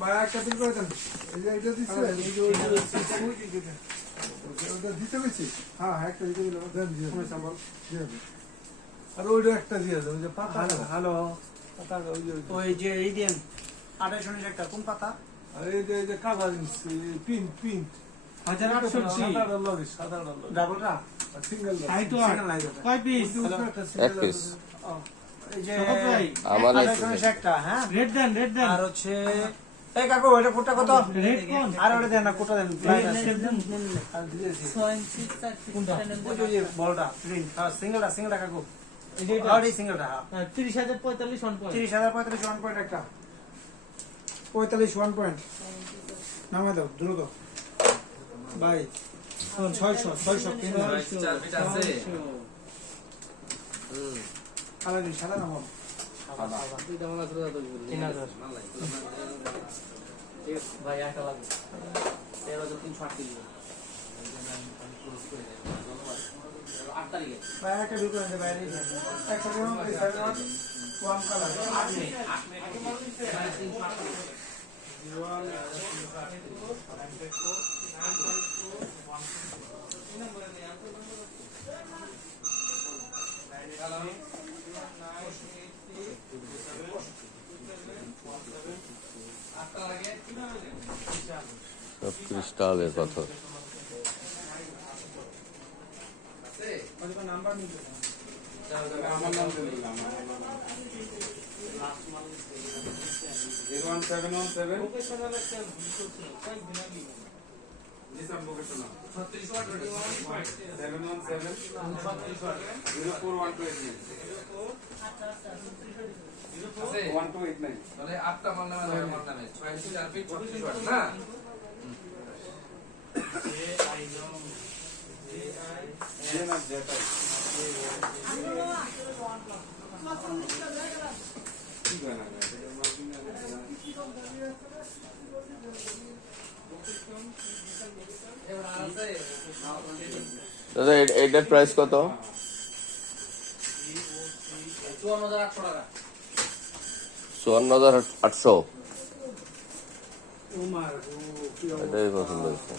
ভাই একটা পিস করে দেন। এই যে এটা দিচ্ছে, এই যে ওটা দিতে গেছি। হ্যাঁ একটা দিতে গেলে দেন দিয়ে দেবে। আর ওইটা একটা দিয়ে দেবে, ওই যে পাতা। হ্যালো, পাতা ওই যে এই দেন 28 একটা কোন পাতা? আর এই যে কাভার প্রিন্ট 1880 সাদা ডাবলটা সিঙ্গেল কয় পিস? এক পিস এই যে আমার 28 একটা, হ্যাঁ রেড দেন আর হচ্ছে এই কাকু এটা কোটা কত? রেড কোন আর ওটা দেন না, কোটা দেন। ওই যে বলটা গ্রিন সিঙ্গেলটা কাকু, আর এই সিঙ্গেলটা 30,045 1 পয়েন্ট 30,045 1 পয়েন্ট একটা 45 1 পয়েন্ট নামে দাও দ্রুত ভাই। 600 কিনে দাও। চার পিস আছে। আলাদা সাদা নামাও। 3000 ভাই একটা লাগবে 13,338 8 তারিখে ভাই একটা বিল করে দে বাইরে দিয়ে একটা দেন ওয়ান কালার 8 মিনিট সব ক্রিস্টালের পাথর। নাম্বার নিতে আমার নাম দিলাম 01717 লোকেশনাল একটা ভুল করছে কয়েকদিন আগে নিসাম ভোকেশনাল 36 আছে 1289 তাহলে 8টা মাল নামে আমার নামে 6 4 ফিট 36 ওয়াট না। এবার আর আছে দাদা এইটার প্রাইস কত? 54,800 টাকা। 54,800। এটাই পছন্দ হয়েছে।